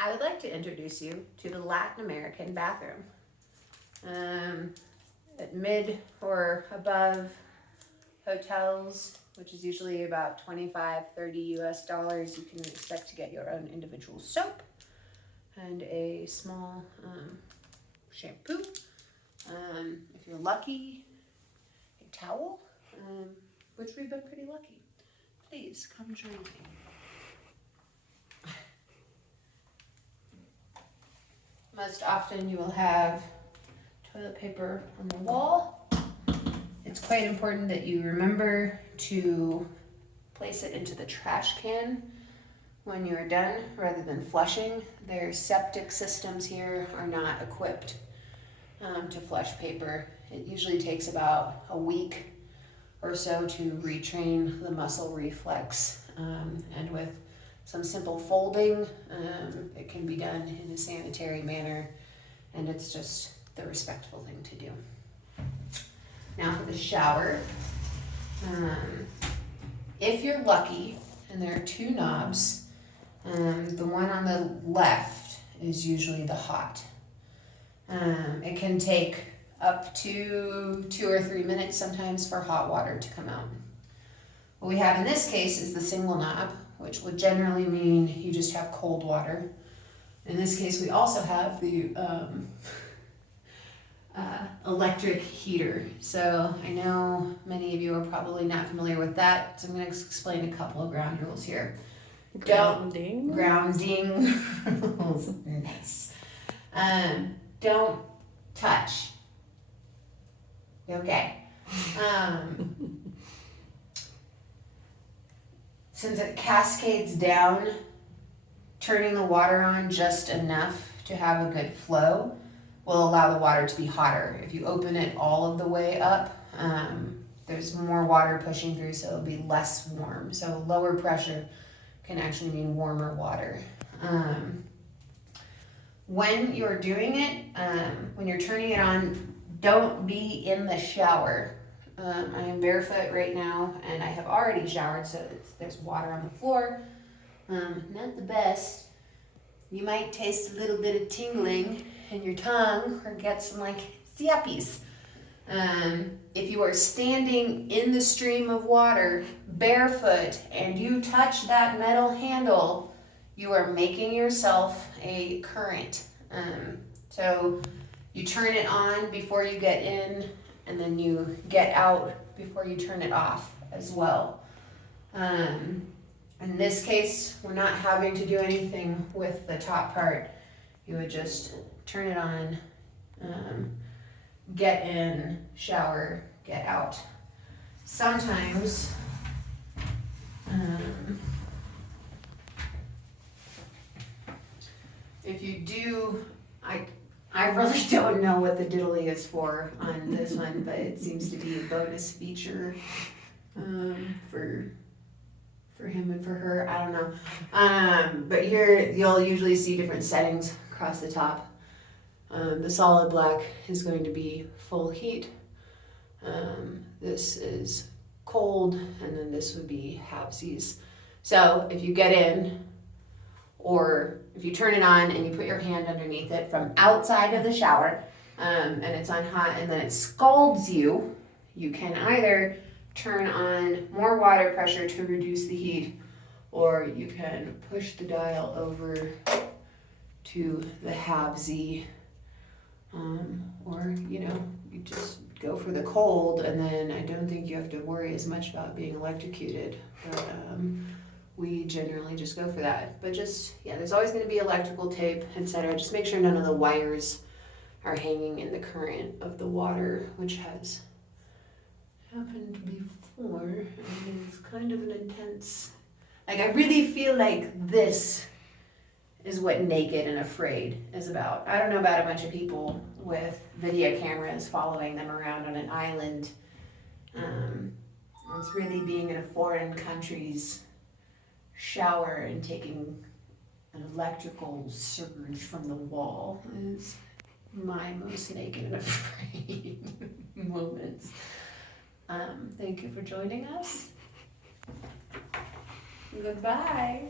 I would like to introduce you to the Latin American bathroom. At mid or above hotels, which is usually about 25, 30 US dollars, you can expect to get your own individual soap and a small shampoo. If you're lucky, a towel, which we've been pretty lucky. Please come join me. Most often you will have toilet paper on the wall. It's quite important that you remember to place it into the trash can when you're done rather than flushing. Their septic systems here are not equipped to flush paper. It usually takes about a week or so to retrain the muscle reflex, and with some simple folding, it can be done in a sanitary manner, and it's just the respectful thing to do. Now for the shower. If you're lucky, and there are two knobs, the one on the left is usually the hot. It can take up to 2 or 3 minutes sometimes for hot water to come out. What we have in this case is the single knob, which would generally mean you just have cold water. In this case, we also have the electric heater. So I know many of you are probably not familiar with that, so I'm going to explain a couple of ground rules here. Grounding rules. Nice. Don't touch. Okay. Since it cascades down, turning the water on just enough to have a good flow will allow the water to be hotter. If you open it all of the way up, there's more water pushing through, so it'll be less warm. So lower pressure can actually mean warmer water. When you're doing it, when you're turning it on, don't be in the shower. I am barefoot right now, and I have already showered, so there's water on the floor. Not the best. You might taste a little bit of tingling in your tongue or get some zappies. If you are standing in the stream of water barefoot and you touch that metal handle, you are making yourself a current. So you turn it on before you get in, and then you get out before you turn it off as well. In this case, we're not having to do anything with the top part. You would just turn it on, get in, shower, get out. Sometimes, if you do, I really don't know what the diddly is for on this one, but it seems to be a bonus feature for him and for her. I don't know. But here you'll usually see different settings across the top. The solid black is going to be full heat. This is cold, and then this would be halvesies. So if you get in, or if you turn it on and you put your hand underneath it from outside of the shower, and it's on hot and then it scalds you, you can either turn on more water pressure to reduce the heat, or you can push the dial over to the halvesy, or you just go for the cold, and then I don't think you have to worry as much about being electrocuted, but we generally just go for that. But there's always going to be electrical tape, etc. Just make sure none of the wires are hanging in the current of the water, which has happened before, and it's kind of an intense, I really feel like this is what Naked and Afraid is about. I don't know about a bunch of people with video cameras following them around on an island. It's really being in a foreign country's shower and taking an electrical surge from the wall is my most Naked and Afraid moments. Thank you for joining us. Goodbye.